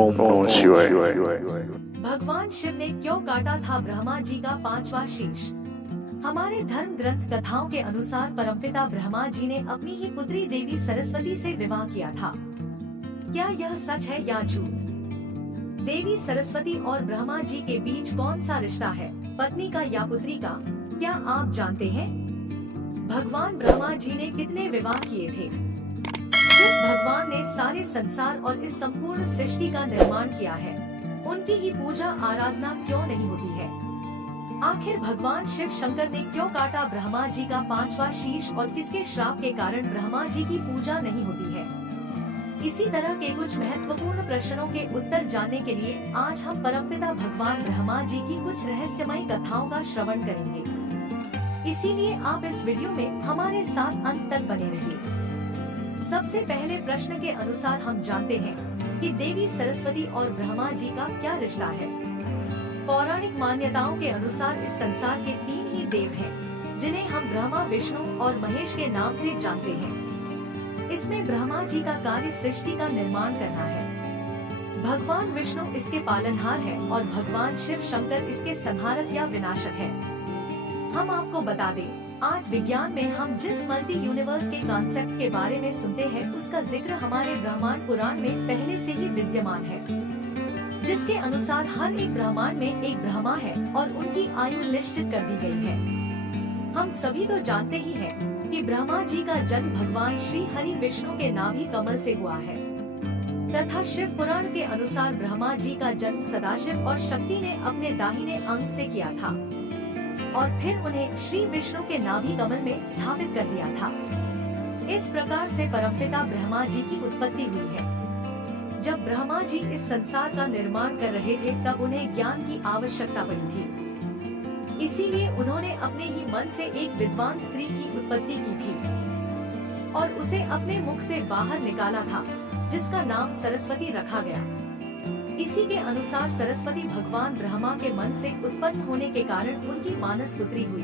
ओम नमः शिवाय। भगवान शिव ने क्यों काटा था ब्रह्मा जी का पांचवा शीश? हमारे धर्म ग्रंथ कथाओं के अनुसार परमपिता ब्रह्मा जी ने अपनी ही पुत्री देवी सरस्वती से विवाह किया था। क्या यह सच है या झूठ? देवी सरस्वती और ब्रह्मा जी के बीच कौन सा रिश्ता है, पत्नी का या पुत्री का? क्या आप जानते हैं भगवान ब्रह्मा जी ने कितने विवाह किए थे? जिस भगवान ने सारे संसार और इस संपूर्ण सृष्टि का निर्माण किया है, उनकी ही पूजा आराधना क्यों नहीं होती है? आखिर भगवान शिव शंकर ने क्यों काटा ब्रह्मा जी का पांचवा शीश और किसके श्राप के कारण ब्रह्मा जी की पूजा नहीं होती है? इसी तरह के कुछ महत्वपूर्ण प्रश्नों के उत्तर जानने के लिए आज हम परमपिता भगवान ब्रह्मा जी की कुछ रहस्यमयी कथाओं का श्रवण करेंगे। इसीलिए आप इस वीडियो में हमारे साथ अंत तक बने रहिए। सबसे पहले प्रश्न के अनुसार हम जानते हैं कि देवी सरस्वती और ब्रह्मा जी का क्या रिश्ता है। पौराणिक मान्यताओं के अनुसार इस संसार के 3 ही देव हैं, जिन्हें हम ब्रह्मा, विष्णु और महेश के नाम से जानते हैं। इसमें ब्रह्मा जी का कार्य सृष्टि का निर्माण करना है। भगवान विष्णु इसके पालनहार है और भगवान शिव शंकर इसके संहारक या विनाशक है। हम आपको बता दें, आज विज्ञान में हम जिस मल्टी यूनिवर्स के कॉन्सेप्ट के बारे में सुनते हैं, उसका जिक्र हमारे ब्रह्मांड पुराण में पहले से ही विद्यमान है, जिसके अनुसार हर एक ब्रह्मांड में एक ब्रह्मा है और उनकी आयु निश्चित कर दी गई है। हम सभी तो जानते ही हैं कि ब्रह्मा जी का जन्म भगवान श्री हरि विष्णु के नाभि कमल से हुआ है, तथा शिव पुराण के अनुसार ब्रह्मा जी का जन्म सदाशिव और शक्ति ने अपने दाहिने अंग से किया था और फिर उन्हें श्री विष्णु के नाभि कमल में स्थापित कर दिया था। इस प्रकार से परमपिता ब्रह्मा जी की उत्पत्ति हुई है। जब ब्रह्मा जी इस संसार का निर्माण कर रहे थे, तब उन्हें ज्ञान की आवश्यकता पड़ी थी। इसीलिए उन्होंने अपने ही मन से एक विद्वान स्त्री की उत्पत्ति की थी और उसे अपने मुख से बाहर निकाला था, जिसका नाम सरस्वती रखा गया। इसी के अनुसार सरस्वती भगवान ब्रह्मा के मन से उत्पन्न होने के कारण उनकी मानस पुत्री हुई।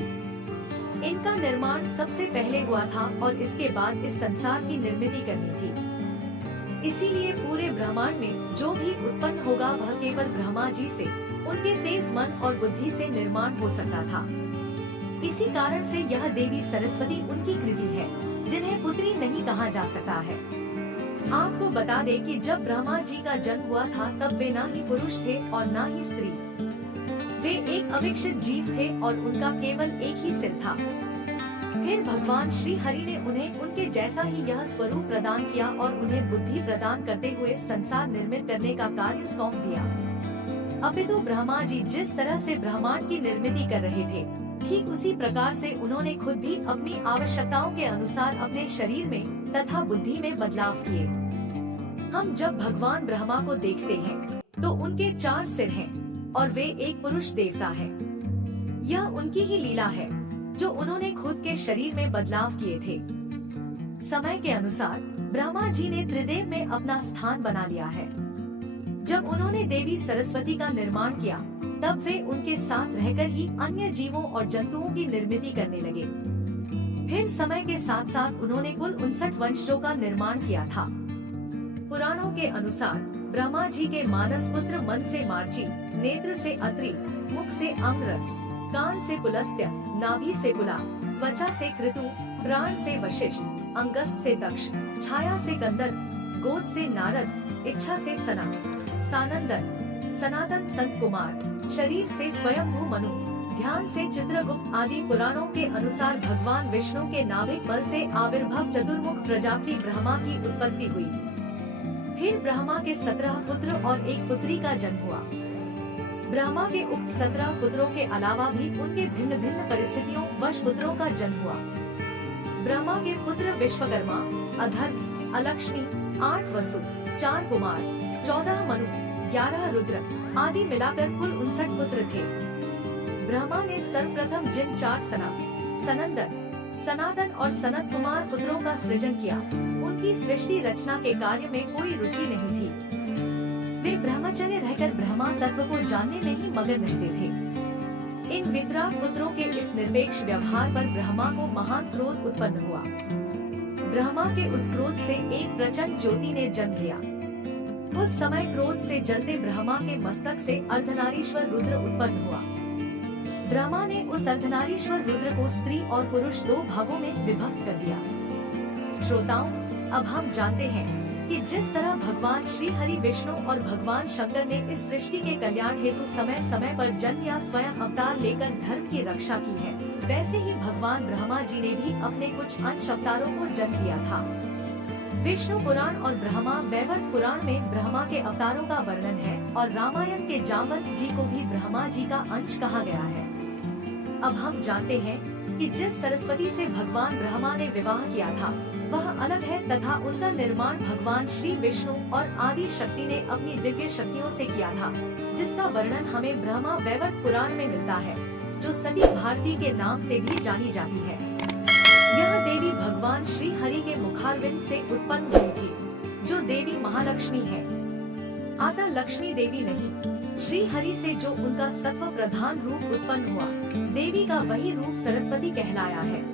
इनका निर्माण सबसे पहले हुआ था और इसके बाद इस संसार की निर्मिति करनी थी। इसीलिए पूरे ब्रह्मांड में जो भी उत्पन्न होगा वह केवल ब्रह्मा जी से, उनके तेज मन और बुद्धि से निर्माण हो सकता था। इसी कारण से यह देवी सरस्वती उनकी कृति है, जिन्हें पुत्री नहीं कहा जा सकता है। आपको बता दें कि जब ब्रह्मा जी का जन्म हुआ था, तब वे ना ही पुरुष थे और ना ही स्त्री। वे एक अविकसित जीव थे और उनका केवल एक ही सिर था। फिर भगवान श्री हरि ने उन्हें उनके जैसा ही यह स्वरूप प्रदान किया और उन्हें बुद्धि प्रदान करते हुए संसार निर्मित करने का कार्य सौंप दिया। अपितु ब्रह्मा जी जिस तरह से ब्रह्मांड की निर्मिति कर रहे थे, ठीक उसी प्रकार से उन्होंने खुद भी अपनी आवश्यकताओं के अनुसार अपने शरीर में तथा बुद्धि में बदलाव किए। हम जब भगवान ब्रह्मा को देखते हैं तो उनके 4 सिर हैं और वे एक पुरुष देवता है। यह उनकी ही लीला है जो उन्होंने खुद के शरीर में बदलाव किए थे। समय के अनुसार ब्रह्मा जी ने त्रिदेव में अपना स्थान बना लिया है। जब उन्होंने देवी सरस्वती का निर्माण किया, तब वे उनके साथ रहकर ही अन्य जीवों और जंतुओं की निर्मिति करने लगे। फिर समय के साथ साथ उन्होंने कुल 59 वंशजों का निर्माण किया था। पुराणों के अनुसार ब्रह्मा जी के मानस पुत्र मन से मार्ची, नेत्र से अत्रि, मुख से अंगरस, कान से पुलस्त्य, नाभि से पुला, त्वचा से कृतु, प्राण से वशिष्ठ, अंगस्त से दक्ष, छाया से गंधर्व, गोद से नारद, इच्छा से सना, सानंदन, सनातन संत कुमार, शरीर से स्वयंभू मनु, ध्यान से चित्रगुप्त आदि पुराणों के अनुसार भगवान विष्णु के नाभिक बल से आविर्भव चतुर्मुख प्रजापति ब्रह्मा की उत्पत्ति हुई। फिर ब्रह्मा के 17 पुत्र और एक पुत्री का जन्म हुआ। ब्रह्मा के उक्त 17 पुत्रों के अलावा भी उनके भिन्न भिन्न परिस्थितियों वश पुत्रों का जन्म हुआ। ब्रह्मा के पुत्र विश्वकर्मा, अधर्व, अलक्ष्मी, 8 वसु, 4 कुमार, 14 मनु, 11 रुद्र आदि मिलाकर कुल 59 पुत्र थे। ब्रह्मा ने सर्वप्रथम जिन 4 सना, सनंदन, सनातन और सनत कुमार पुत्रों का सृजन किया, उनकी सृष्टि रचना के कार्य में कोई रुचि नहीं थी। वे ब्रह्मचर्य रहकर ब्रह्मा तत्व को जानने में ही मगन रहते थे। इन वितराग पुत्रों के इस निरपेक्ष व्यवहार पर ब्रह्मा को महान क्रोध उत्पन्न हुआ। ब्रह्मा के उस क्रोध से एक प्रचंड ज्योति ने जन्म लिया। उस समय क्रोध से जलते ब्रह्मा के मस्तक से अर्धनारीश्वर रुद्र उत्पन्न हुआ। ब्रह्मा ने उस अर्धनारीश्वर रुद्र को स्त्री और पुरुष दो भागों में विभक्त कर दिया। श्रोताओं, अब हम जानते हैं कि जिस तरह भगवान श्री हरि विष्णु और भगवान शंकर ने इस सृष्टि के कल्याण हेतु समय समय पर जन्म या स्वयं अवतार लेकर धर्म की रक्षा की है, वैसे ही भगवान ब्रह्मा जी ने भी अपने कुछ अंश अवतारों को जन्म दिया था। विष्णु पुराण और ब्रह्मा वैवर्त पुराण में ब्रह्मा के अवतारों का वर्णन है और रामायण के जामवंत जी को भी ब्रह्मा जी का अंश कहा गया है। अब हम जानते हैं कि जिस सरस्वती से भगवान ब्रह्मा ने विवाह किया था वह अलग है तथा उनका निर्माण भगवान श्री विष्णु और आदि शक्ति ने अपनी दिव्य शक्तियों से किया था, जिसका वर्णन हमें ब्रह्मा वैवर्त पुराण में मिलता है, जो सती भारती के नाम से भी जानी जाती है। यह देवी भगवान श्री हरि के मुखारविंद से उत्पन्न हुई थी, जो देवी महालक्ष्मी है। अतः लक्ष्मी देवी नहीं, श्री हरि से जो उनका सत्व प्रधान रूप उत्पन्न हुआ, देवी का वही रूप सरस्वती कहलाया है।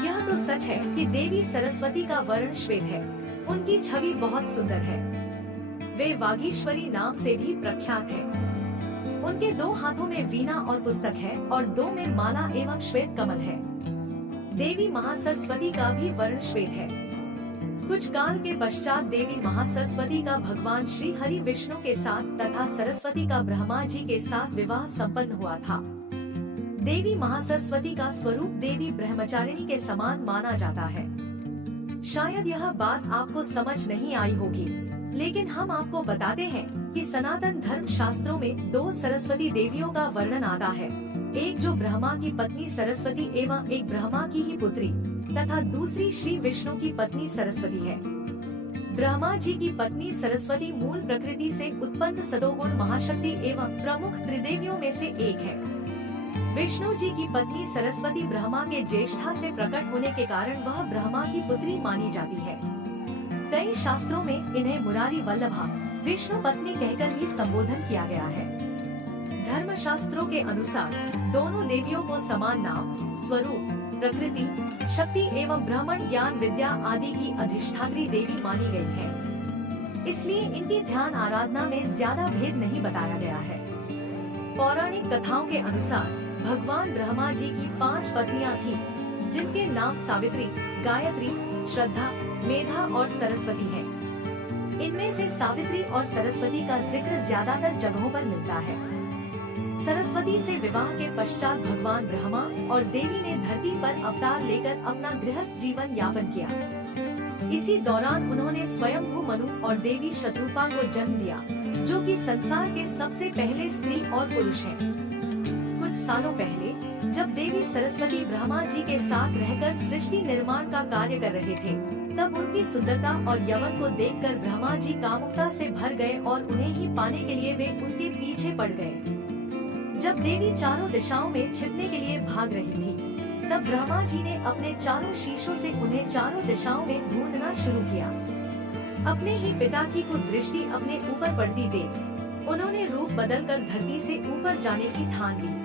यह तो सच है कि देवी सरस्वती का वर्ण श्वेत है, उनकी छवि बहुत सुंदर है। वे वागीश्वरी नाम से भी प्रख्यात है। उनके दो हाथों में वीणा और पुस्तक है और दो में माला एवं श्वेत कमल है। देवी महासरस्वती का भी वर्ण श्वेत है। कुछ काल के पश्चात देवी महासरस्वती का भगवान श्री हरि विष्णु के साथ तथा सरस्वती का ब्रह्मा जी के साथ विवाह संपन्न हुआ था। देवी महासरस्वती का स्वरूप देवी ब्रह्मचारिणी के समान माना जाता है। शायद यह बात आपको समझ नहीं आई होगी, लेकिन हम आपको बताते हैं कि सनातन धर्म शास्त्रों में दो सरस्वती देवियों का वर्णन आता है, एक जो ब्रह्मा की पत्नी सरस्वती एवं एक ब्रह्मा की ही पुत्री तथा दूसरी श्री विष्णु की पत्नी सरस्वती है। ब्रह्मा जी की पत्नी सरस्वती मूल प्रकृति से उत्पन्न सदोगुण महाशक्ति एवं प्रमुख त्रिदेवियों में से एक है। विष्णु जी की पत्नी सरस्वती ब्रह्मा के ज्येष्ठा से प्रकट होने के कारण वह ब्रह्मा की पुत्री मानी जाती है। कई शास्त्रों में इन्हें मुरारी वल्लभा विष्णु पत्नी कहकर भी संबोधन किया गया है। धर्म शास्त्रों के अनुसार दोनों देवियों को समान नाम, स्वरूप, प्रकृति, शक्ति एवं ब्राह्मण ज्ञान विद्या आदि की अधिष्ठात्री देवी मानी गई है। इसलिए इनकी ध्यान आराधना में ज्यादा भेद नहीं बताया गया है। पौराणिक कथाओं के अनुसार भगवान ब्रह्मा जी की 5 पत्नियां थीं, जिनके नाम सावित्री, गायत्री, श्रद्धा, मेधा और सरस्वती हैं। इनमें से सावित्री और सरस्वती का जिक्र ज्यादातर जगहों पर मिलता है। सरस्वती से विवाह के पश्चात भगवान ब्रह्मा और देवी ने धरती पर अवतार लेकर अपना गृहस्थ जीवन यापन किया। इसी दौरान उन्होंने स्वयंभू मनु और देवी शत्रुपा को जन्म दिया, जो कि संसार के सबसे पहले स्त्री और पुरुष हैं। कुछ सालों पहले जब देवी सरस्वती ब्रह्मा जी के साथ रहकर सृष्टि निर्माण का कार्य कर रहे थे, तब उनकी सुंदरता और यवन को देखकर ब्रह्मा जी कामुकता से भर गए और उन्हें ही पाने के लिए वे उनके पीछे पड़ गए। जब देवी चारों दिशाओं में छिपने के लिए भाग रही थी, तब ब्रह्मा जी ने अपने चारों शीशों से उन्हें चारों दिशाओं में ढूंढना शुरू किया। अपने ही पिता की कुदृष्टि अपने ऊपर पड़ती देख उन्होंने रूप बदलकर धरती से ऊपर जाने की ठान ली।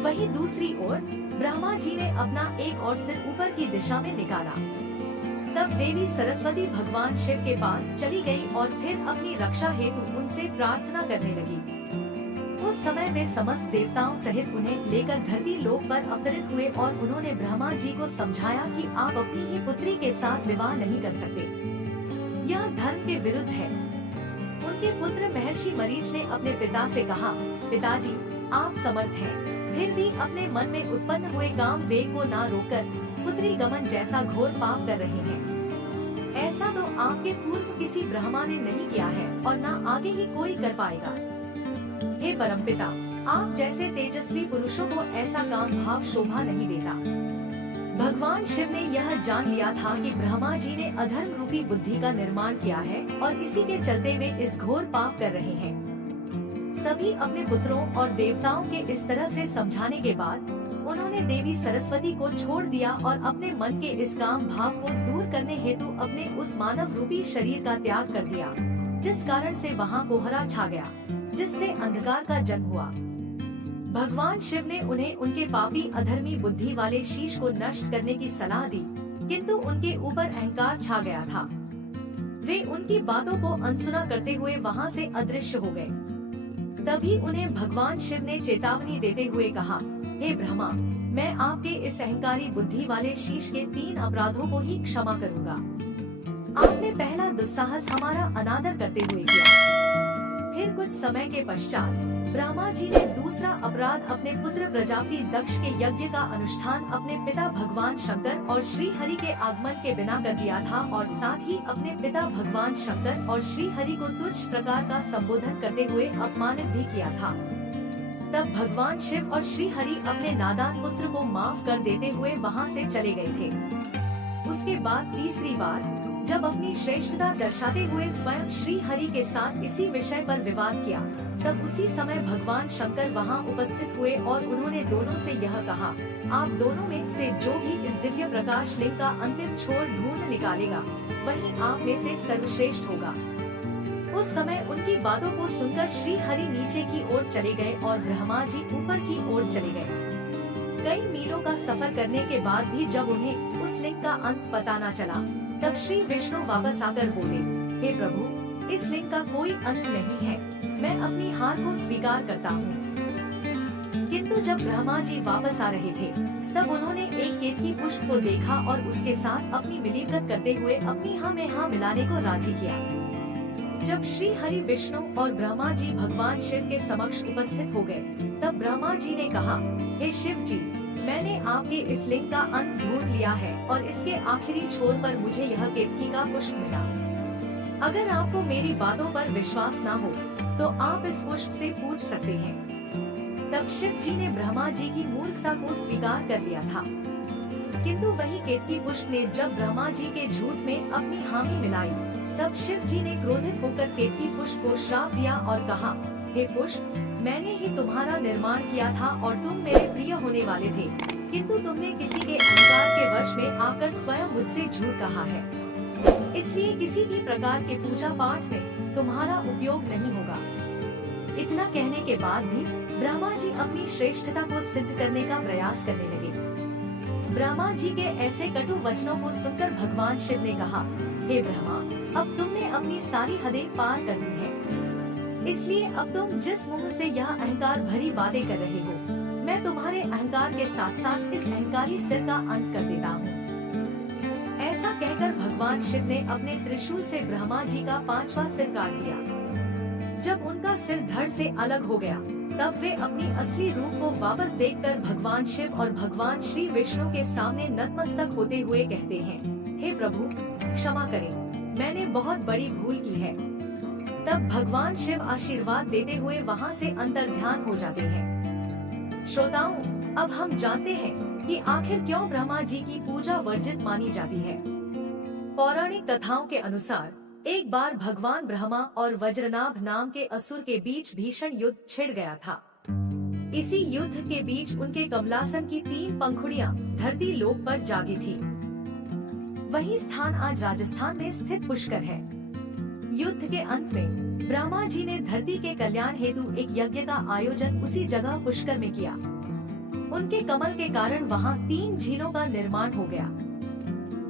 वहीं दूसरी ओर ब्रह्मा जी ने अपना एक और सिर ऊपर की दिशा में निकाला। तब देवी सरस्वती भगवान शिव के पास चली गई और फिर अपनी रक्षा हेतु उनसे प्रार्थना करने लगी। उस समय वे समस्त देवताओं सहित उन्हें लेकर धरती लोक पर अवतरित हुए और उन्होंने ब्रह्मा जी को समझाया कि आप अपनी ही पुत्री के साथ विवाह नहीं कर सकते, यह धर्म के विरुद्ध है। उनके पुत्र महर्षि मरीच ने अपने पिता से कहा, पिताजी, आप समर्थ हैं, फिर भी अपने मन में उत्पन्न हुए काम वेग को ना रोककर पुत्री गमन जैसा घोर पाप कर रहे हैं। ऐसा तो आपके पूर्व किसी ब्रह्मा ने नहीं किया है और ना आगे ही कोई कर पाएगा। हे परमपिता, आप जैसे तेजस्वी पुरुषों को ऐसा काम भाव शोभा नहीं देता। भगवान शिव ने यह जान लिया था कि ब्रह्मा जी ने अधर्म रूपी बुद्धि का निर्माण किया है और इसी के चलते वे इस घोर पाप कर रहे हैं। सभी अपने पुत्रों और देवताओं के इस तरह से समझाने के बाद उन्होंने देवी सरस्वती को छोड़ दिया और अपने मन के इस काम भाव को दूर करने हेतु अपने उस मानव रूपी शरीर का त्याग कर दिया, जिस कारण से वहाँ कोहरा छा गया, जिससे अंधकार का जन्म हुआ। भगवान शिव ने उन्हें उनके पापी अधर्मी बुद्धि वाले शीश को नष्ट करने की सलाह दी, किंतु उनके ऊपर अहंकार छा गया था। वे उनकी बातों को अनसुना करते हुए वहाँ से अदृश्य हो गए। तभी उन्हें भगवान शिव ने चेतावनी देते हुए कहा, हे ब्रह्मा, मैं आपके इस अहंकारी बुद्धि वाले शीश के 3 अपराधों को ही क्षमा करूँगा। आपने पहला दुस्साहस हमारा अनादर करते हुए किया। फिर कुछ समय के पश्चात ब्रह्मा जी ने दूसरा अपराध अपने पुत्र प्रजापति दक्ष के यज्ञ का अनुष्ठान अपने पिता भगवान शंकर और श्री हरि के आगमन के बिना कर दिया था, और साथ ही अपने पिता भगवान शंकर और श्री हरि को तुच्छ प्रकार का संबोधन करते हुए अपमानित भी किया था। तब भगवान शिव और श्री हरि अपने नादान पुत्र को माफ कर देते हुए वहाँ से चले गए थे। उसके बाद तीसरी बार जब अपनी श्रेष्ठता दर्शाते हुए स्वयं श्री हरि के साथ इसी विषय पर विवाद किया, तब उसी समय भगवान शंकर वहां उपस्थित हुए और उन्होंने दोनों से यह कहा, आप दोनों में से जो भी इस दिव्य प्रकाश लिंग का अंतिम छोर ढूंढ निकालेगा, वही आप में से सर्वश्रेष्ठ होगा। उस समय उनकी बातों को सुनकर श्री हरि नीचे की ओर चले गए और ब्रह्मा जी ऊपर की ओर चले गए। कई मीलों का सफर करने के बाद भी जब उन्हें उस लिंग का अंत पता न चला, तब श्री विष्णु वापस आकर बोले, हे प्रभु, इस लिंग का कोई अंत नहीं है, मैं अपनी हार को स्वीकार करता हूँ। किंतु जब ब्रह्मा जी वापस आ रहे थे, तब उन्होंने एक केतकी पुष्प को देखा और उसके साथ अपनी मिलीभगत करते हुए अपनी हाँ में हाँ मिलाने को राजी किया। जब श्री हरि विष्णु और ब्रह्मा जी भगवान शिव के समक्ष उपस्थित हो गए, तब ब्रह्मा जी ने कहा, हे शिव जी, मैंने आपके इस लिंग का अंत ढूंढ लिया है और इसके आखिरी छोर पर मुझे यह केतकी का पुष्प मिला। अगर आपको मेरी बातों पर विश्वास ना हो, तो आप इस पुष्प से पूछ सकते हैं। तब शिव जी ने ब्रह्मा जी की मूर्खता को स्वीकार कर लिया था। किंतु वही केतकी पुष्प ने जब ब्रह्मा जी के झूठ में अपनी हामी मिलाई, तब शिव जी ने क्रोधित होकर केतकी पुष्प को श्राप दिया और कहा, हे पुष्प, मैंने ही तुम्हारा निर्माण किया था और तुम मेरे प्रिय होने वाले थे, किंतु तुमने किसी के अहंकार के वश में आकर स्वयं मुझसे झूठ कहा है। इसलिए किसी भी प्रकार के पूजा पाठ में तुम्हारा उपयोग नहीं होगा। इतना कहने के बाद भी ब्रह्मा जी अपनी श्रेष्ठता को सिद्ध करने का प्रयास करने लगे। ब्रह्मा जी के ऐसे कटु वचनों को सुनकर भगवान शिव ने कहा, हे ब्रह्मा, अब तुमने अपनी सारी हदें पार कर दी है, इसलिए अब तुम जिस मुंह से यह अहंकार भरी बातें कर रहे हो, मैं तुम्हारे अहंकार के साथ साथ इस अहंकारी सिर का अंत कर देता हूँ। ऐसा कहकर भगवान शिव ने अपने त्रिशूल से ब्रह्मा जी का 5वां सिर काट दिया। जब उनका सिर धड़ से अलग हो गया, तब वे अपनी असली रूप को वापस देखकर भगवान शिव और भगवान श्री विष्णु के सामने नतमस्तक होते हुए कहते हैं, हे प्रभु, क्षमा करें, मैंने बहुत बड़ी भूल की है। तब भगवान शिव आशीर्वाद देते हुए वहाँ से अंतर्ध्यान हो जाते हैं। श्रोताओं, अब हम जानते हैं कि आखिर क्यों ब्रह्मा जी की पूजा वर्जित मानी जाती है। पौराणिक कथाओं के अनुसार एक बार भगवान ब्रह्मा और वज्रनाभ नाम के असुर के बीच भीषण युद्ध छिड़ गया था। इसी युद्ध के बीच उनके कमलासन की 3 पंखुड़ियां धरती लोक पर जागी थी। वही स्थान आज राजस्थान में स्थित पुष्कर है। युद्ध के अंत में ब्रह्मा जी ने धरती के कल्याण हेतु एक यज्ञ का आयोजन उसी जगह पुष्कर में किया। उनके कमल के कारण वहाँ 3 झीलों का निर्माण हो गया।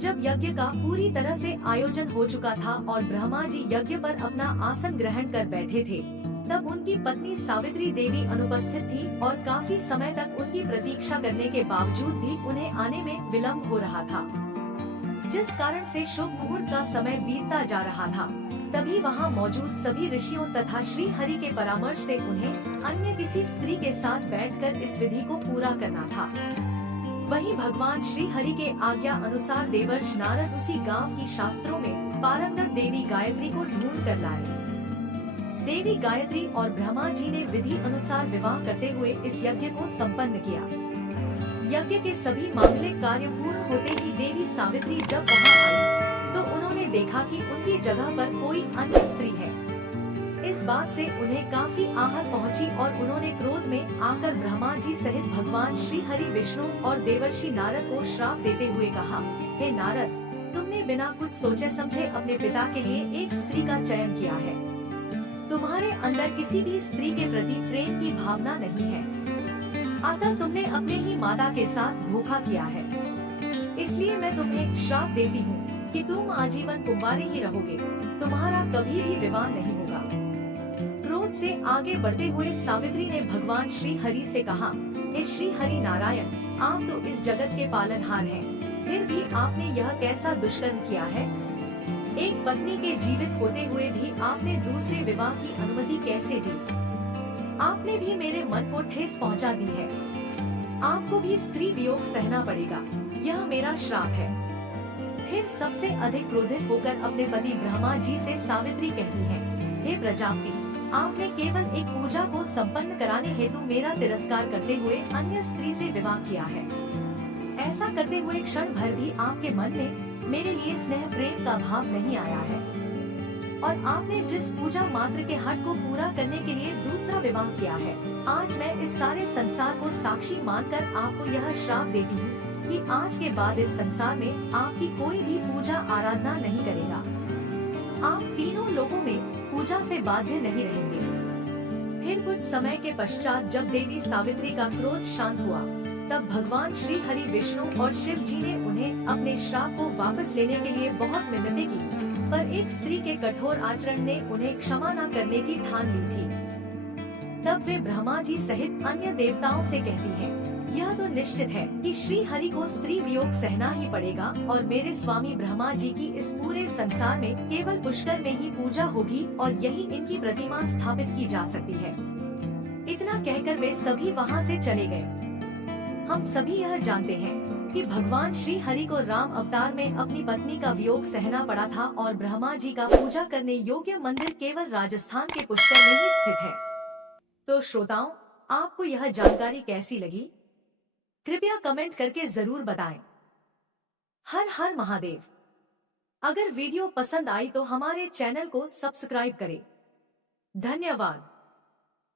जब यज्ञ का पूरी तरह से आयोजन हो चुका था और ब्रह्मा जी यज्ञ पर अपना आसन ग्रहण कर बैठे थे, तब उनकी पत्नी सावित्री देवी अनुपस्थित थी और काफी समय तक उनकी प्रतीक्षा करने के बावजूद भी उन्हें आने में विलम्ब हो रहा था, जिस कारण से शुभ मुहूर्त का समय बीतता जा रहा था। तभी वहाँ मौजूद सभी ऋषियों तथा श्री हरि के परामर्श से उन्हें अन्य किसी स्त्री के साथ बैठकर इस विधि को पूरा करना था। वहीं भगवान श्री हरि के आज्ञा अनुसार देवर्षि नारद उसी गांव की शास्त्रों में पारंगत देवी गायत्री को ढूंढ कर लाए। देवी गायत्री और ब्रह्मा जी ने विधि अनुसार विवाह करते हुए इस यज्ञ को संपन्न किया। यज्ञ के सभी मांगलिक कार्य पूर्ण होते ही देवी सावित्री जब वहाँ आई, तो उन्होंने देखा कि उनकी जगह पर कोई अन्य स्त्री है। इस बात से उन्हें काफी आहत पहुंची और उन्होंने क्रोध में आकर ब्रह्मा जी सहित भगवान श्री हरि विष्णु और देवर्षि नारद को श्राप देते हुए कहा, हे नारद, तुमने बिना कुछ सोचे समझे अपने पिता के लिए एक स्त्री का चयन किया है। तुम्हारे अंदर किसी भी स्त्री के प्रति प्रेम की भावना नहीं है, अतः तुमने अपने ही माता के साथ धोखा किया है। इसलिए मैं तुम्हें श्राप देती हूँ कि तुम आजीवन कुंवारे ही रहोगे, तुम्हारा कभी भी विवाह नहीं होगा। क्रोध से आगे बढ़ते हुए सावित्री ने भगवान श्री हरि से कहा, हे श्री हरि नारायण, आप तो इस जगत के पालनहार हैं, फिर भी आपने यह कैसा दुष्कर्म किया है? एक पत्नी के जीवित होते हुए भी आपने दूसरे विवाह की अनुमति कैसे दी? आपने भी मेरे मन को ठेस पहुंचा दी है। आपको भी स्त्री वियोग सहना पड़ेगा, यह मेरा श्राप है। फिर सबसे अधिक क्रोधित होकर अपने पति ब्रह्मा जी से सावित्री कहती है, हे प्रजापति, आपने केवल एक पूजा को संपन्न कराने हेतु मेरा तिरस्कार करते हुए अन्य स्त्री से विवाह किया है। ऐसा करते हुए क्षण भर भी आपके मन में मेरे लिए स्नेह प्रेम का भाव नहीं आया है, और आपने जिस पूजा मात्र के हट को पूरा करने के लिए दूसरा विवाह किया है, आज मैं इस सारे संसार को साक्षी मानकर आपको यह श्राप देती हूँ कि आज के बाद इस संसार में आपकी कोई भी पूजा आराधना नहीं करेगा। आप तीनों लोगों में पूजा से बाध्य नहीं रहेंगे। फिर कुछ समय के पश्चात जब देवी सावित्री का क्रोध शांत हुआ, तब भगवान श्री हरि विष्णु और शिव जी ने उन्हें अपने श्राप को वापस लेने के लिए बहुत मिन्नतें की, पर एक स्त्री के कठोर आचरण ने उन्हें क्षमा न करने की ठान ली थी। तब वे ब्रह्मा जी सहित अन्य देवताओं से कहती हैं, यह तो निश्चित है कि श्री हरि को स्त्री वियोग सहना ही पड़ेगा और मेरे स्वामी ब्रह्मा जी की इस पूरे संसार में केवल पुष्कर में ही पूजा होगी और यही इनकी प्रतिमा स्थापित की जा सकती है। इतना कहकर वे सभी वहाँ से चले गए। हम सभी यह जानते हैं कि भगवान श्री हरि को राम अवतार में अपनी पत्नी का वियोग सहना पड़ा था और ब्रह्मा जी का पूजा करने योग्य मंदिर केवल राजस्थान के पुष्कर में ही स्थित है। तो श्रोताओं, आपको यह जानकारी कैसी लगी? कृपया कमेंट करके जरूर बताएं। हर हर महादेव। अगर वीडियो पसंद आई तो हमारे चैनल को सब्सक्राइब करें। धन्यवाद।